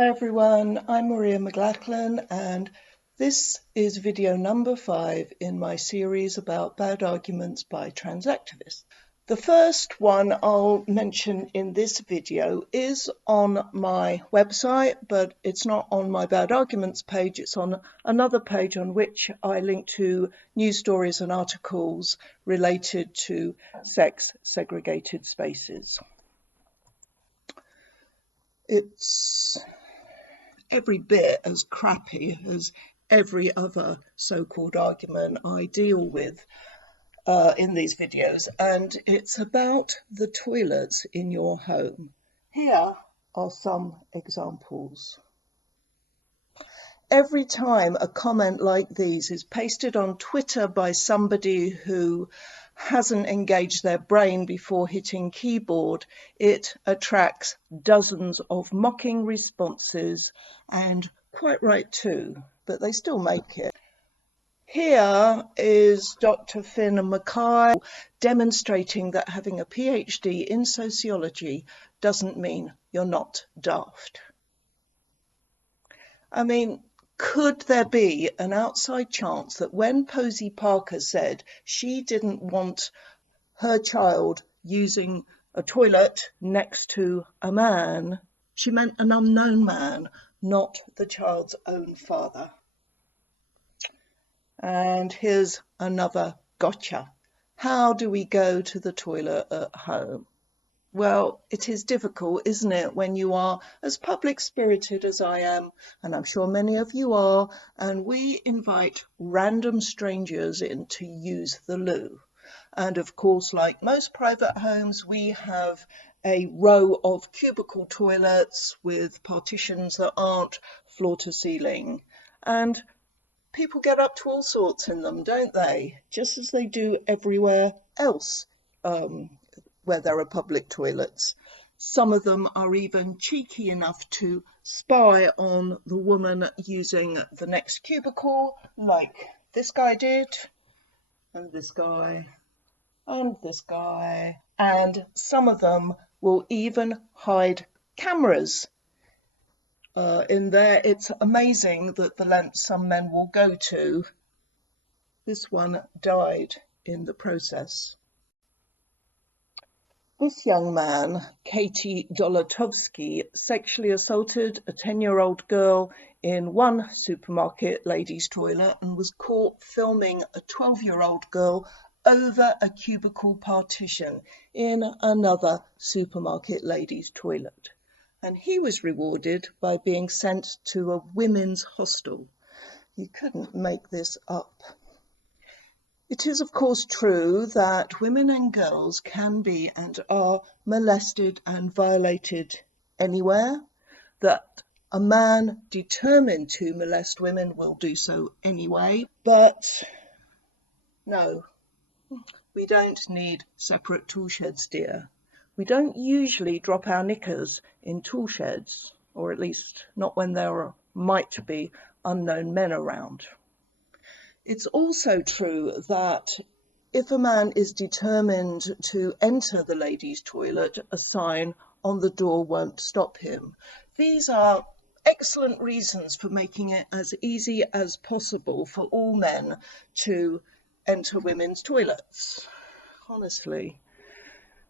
Hi everyone, I'm Maria McLachlan and this is video number 5 in my series about bad arguments by trans activists. The first one I'll mention in this video is on my website, but it's not on my bad arguments page, it's on another page on which I link to news stories and articles related to sex segregated spaces. It's every bit as crappy as every other so-called argument I deal with in these videos, and it's about the toilets in your home. Here are some examples. Every time a comment like these is pasted on Twitter by somebody who hasn't engaged their brain before hitting keyboard, it attracts dozens of mocking responses, and quite right too, but they still make it. Here is Dr. Finn Mackay demonstrating that having a PhD in sociology doesn't mean you're not daft. I mean, could there be an outside chance that when Posey Parker said she didn't want her child using a toilet next to a man, she meant an unknown man, not the child's own father? And here's another gotcha. How do we go to the toilet at home? Well, it is difficult, isn't it, when you are as public-spirited as I am, and I'm sure many of you are, and we invite random strangers in to use the loo. And of course, like most private homes, we have a row of cubicle toilets with partitions that aren't floor to ceiling. And people get up to all sorts in them, don't they? Just as they do everywhere else where there are public toilets. Some of them are even cheeky enough to spy on the woman using the next cubicle, like this guy did, and this guy, and this guy. And some of them will even hide cameras in there. It's amazing that the lengths some men will go to. This one died in the process. This young man, Katie Dolotovsky, sexually assaulted a 10-year-old girl in one supermarket ladies' toilet and was caught filming a 12-year-old girl over a cubicle partition in another supermarket ladies' toilet. And he was rewarded by being sent to a women's hostel. You couldn't make this up. It is, of course, true that women and girls can be and are molested and violated anywhere, that a man determined to molest women will do so anyway, but no, we don't need separate tool sheds, dear. We don't usually drop our knickers in tool sheds, or at least not when there might be unknown men around. It's also true that if a man is determined to enter the ladies' toilet, a sign on the door won't stop him. These are excellent reasons for making it as easy as possible for all men to enter women's toilets. Honestly,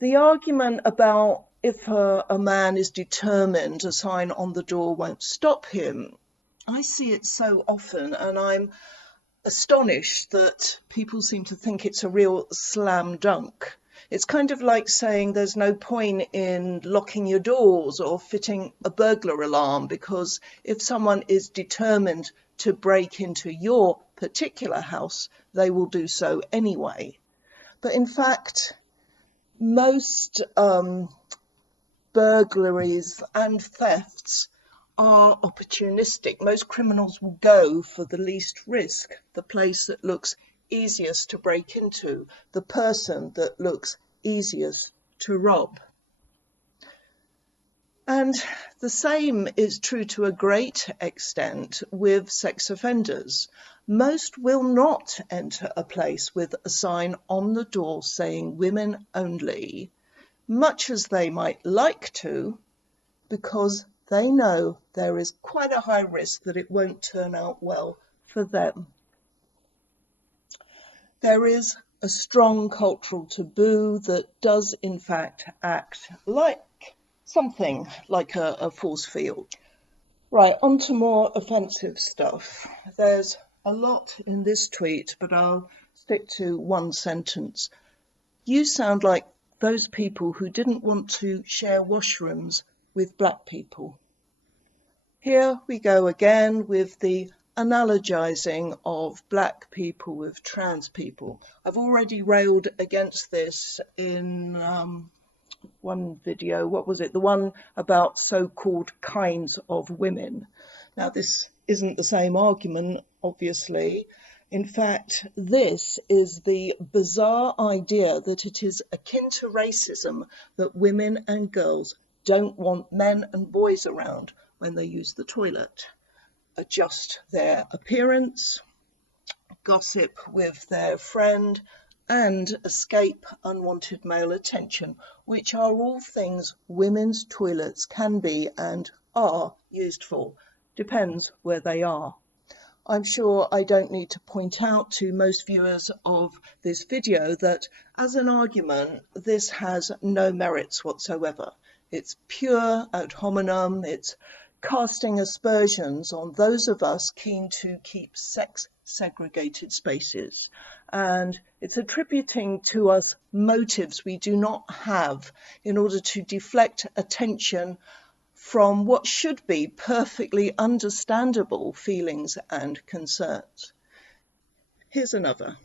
the argument about if a man is determined, a sign on the door won't stop him, I see it so often, and I'm astonished that people seem to think it's a real slam dunk. It's kind of like saying there's no point in locking your doors or fitting a burglar alarm, because if someone is determined to break into your particular house, they will do so anyway. But in fact, most burglaries and thefts are opportunistic. Most criminals will go for the least risk, the place that looks easiest to break into, the person that looks easiest to rob. And the same is true to a great extent with sex offenders. Most will not enter a place with a sign on the door saying women only, much as they might like to, because they know there is quite a high risk that it won't turn out well for them. There is a strong cultural taboo that does in fact act like something like a force field. Right, on to more offensive stuff. There's a lot in this tweet, but I'll stick to one sentence. You sound like those people who didn't want to share washrooms with black people. Here we go again with the analogizing of black people with trans people. I've already railed against this in one video. What was it? The one about so-called kinds of women. Now, this isn't the same argument, obviously. In fact, this is the bizarre idea that it is akin to racism that women and girls don't want men and boys around when they use the toilet, adjust their appearance, gossip with their friend, and escape unwanted male attention, which are all things women's toilets can be and are used for. Depends where they are. I'm sure I don't need to point out to most viewers of this video that as an argument, this has no merits whatsoever. It's pure ad hominem. It's casting aspersions on those of us keen to keep sex segregated spaces. And it's attributing to us motives we do not have in order to deflect attention from what should be perfectly understandable feelings and concerns. Here's another.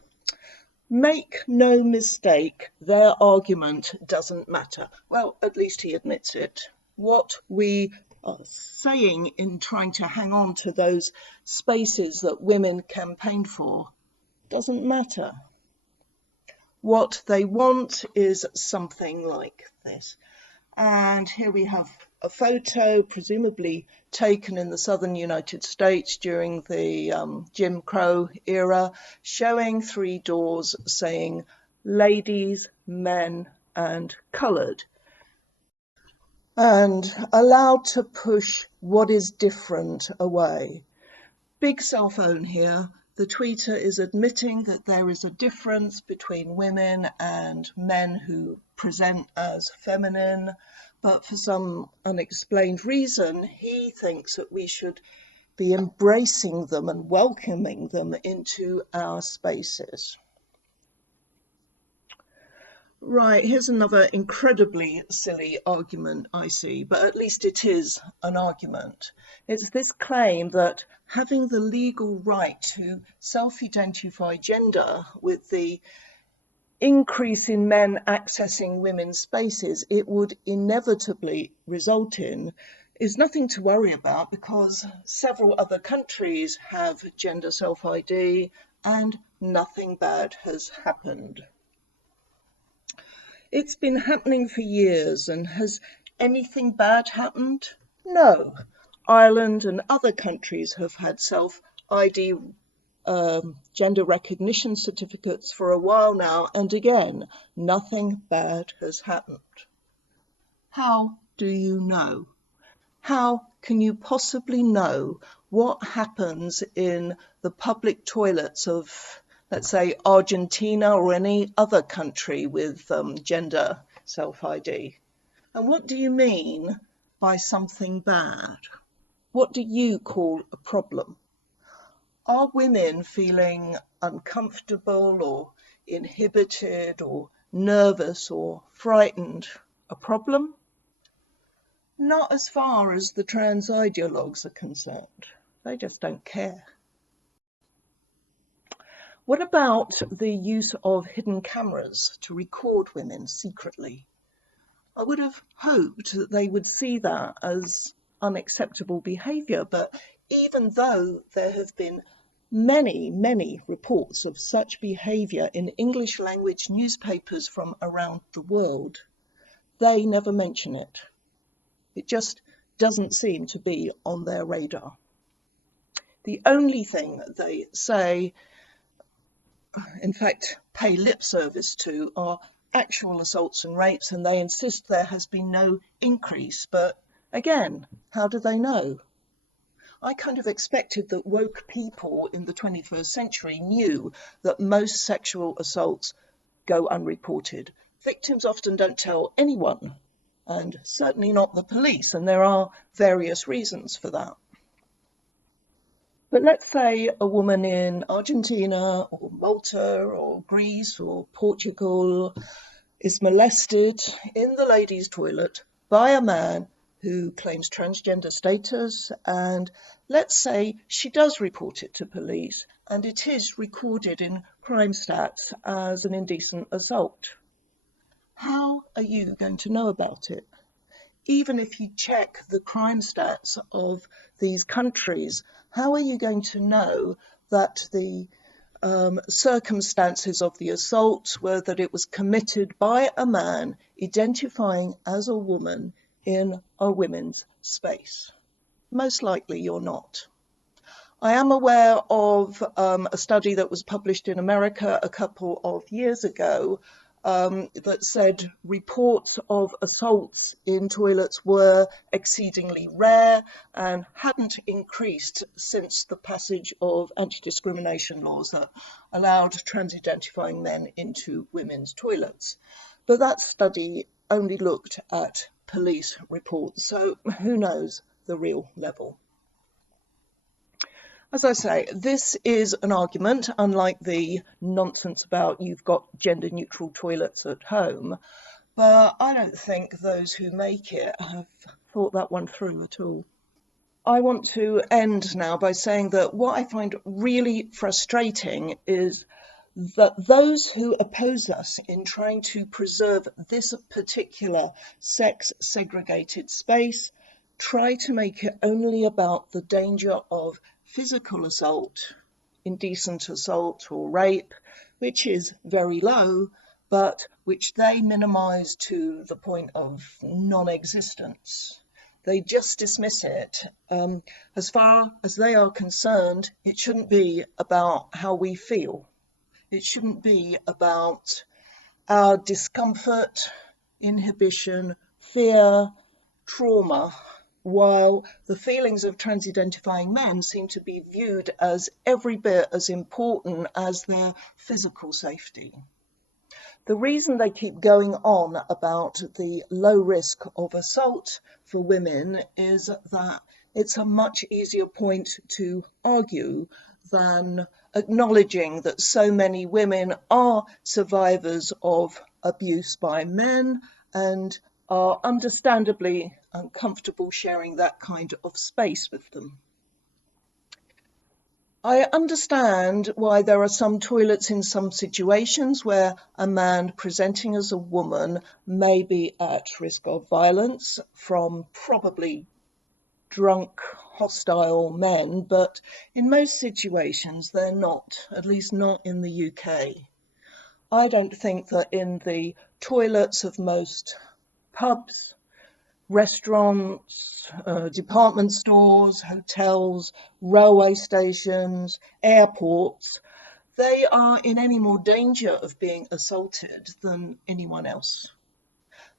Make no mistake, their argument doesn't matter. Well, at least he admits it. What we are saying in trying to hang on to those spaces that women campaigned for doesn't matter. What they want is something like this. And here we have a photo, presumably taken in the southern United States during the Jim Crow era, showing 3 doors saying ladies, men, and coloured, and allowed to push what is different away. Big cell phone here. The tweeter is admitting that there is a difference between women and men who present as feminine, but for some unexplained reason, he thinks that we should be embracing them and welcoming them into our spaces. Right, here's another incredibly silly argument I see, but at least it is an argument. It's this claim that having the legal right to self-identify gender with the increase in men accessing women's spaces it would inevitably result in is nothing to worry about because several other countries have gender self-ID and nothing bad has happened. It's been happening for years, and has anything bad happened? No. Ireland and other countries have had self-ID gender recognition certificates for a while now, and again, nothing bad has happened. How do you know? How can you possibly know what happens in the public toilets of, let's say, Argentina or any other country with gender self-ID? And what do you mean by something bad? What do you call a problem? Are women feeling uncomfortable or inhibited or nervous or frightened a problem? Not as far as the trans ideologues are concerned. They just don't care. What about the use of hidden cameras to record women secretly? I would have hoped that they would see that as unacceptable behaviour, but even though there have been many reports of such behaviour in English language newspapers from around the world, they never mention it. It just doesn't seem to be on their radar. The only thing they say, in fact, pay lip service to, are actual assaults and rapes, and they insist there has been no increase. But Again, how do they know? I kind of expected that woke people in the 21st century knew that most sexual assaults go unreported. Victims often don't tell anyone, and certainly not the police, and there are various reasons for that. But let's say a woman in Argentina or Malta or Greece or Portugal is molested in the ladies' toilet by a man who claims transgender status, and let's say she does report it to police and it is recorded in crime stats as an indecent assault. How are you going to know about it? Even if you check the crime stats of these countries, how are you going to know that the circumstances of the assault were that it was committed by a man identifying as a woman in a women's space? Most likely you're not. I am aware of a study that was published in America a couple of years ago that said reports of assaults in toilets were exceedingly rare and hadn't increased since the passage of anti-discrimination laws that allowed trans-identifying men into women's toilets. But that study only looked at police reports, so who knows the real level. As I say, this is an argument, unlike the nonsense about you've got gender neutral toilets at home, but I don't think those who make it have thought that one through at all. I want to end now by saying that what I find really frustrating is that those who oppose us in trying to preserve this particular sex segregated space try to make it only about the danger of physical assault, indecent assault or rape, which is very low, but which they minimize to the point of non-existence. They just dismiss it. As far as they are concerned, it shouldn't be about how we feel. It shouldn't be about our discomfort, inhibition, fear, trauma, while the feelings of trans-identifying men seem to be viewed as every bit as important as their physical safety. The reason they keep going on about the low risk of assault for women is that it's a much easier point to argue than acknowledging that so many women are survivors of abuse by men and are understandably uncomfortable sharing that kind of space with them. I understand why there are some toilets in some situations where a man presenting as a woman may be at risk of violence from probably drunk, hostile men, but in most situations they're not, at least not in the UK. I don't think that in the toilets of most pubs, restaurants, department stores, hotels, railway stations, airports, they are in any more danger of being assaulted than anyone else.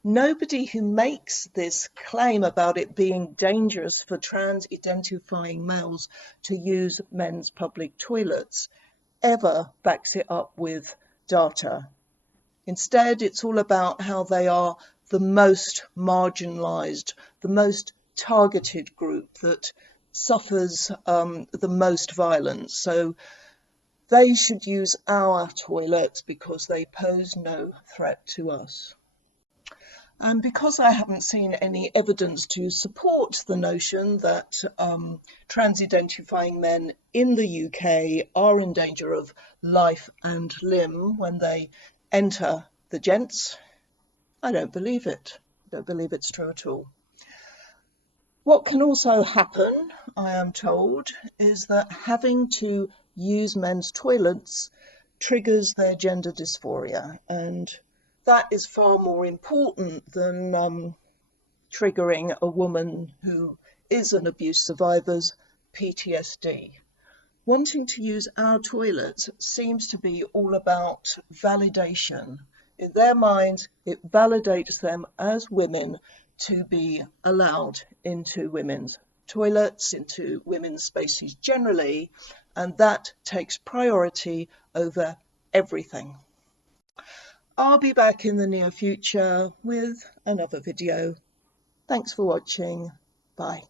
Nobody who makes this claim about it being dangerous for trans-identifying males to use men's public toilets ever backs it up with data. Instead, it's all about how they are the most marginalized, the most targeted group that suffers the most violence. So they should use our toilets because they pose no threat to us. And because I haven't seen any evidence to support the notion that trans-identifying men in the UK are in danger of life and limb when they enter the gents, I don't believe it. I don't believe it's true at all. What can also happen, I am told, is that having to use men's toilets triggers their gender dysphoria, and that is far more important than triggering a woman who is an abuse survivor's PTSD. Wanting to use our toilets seems to be all about validation. In their minds, it validates them as women to be allowed into women's toilets, into women's spaces generally, and that takes priority over everything. I'll be back in the near future with another video. Thanks for watching. Bye.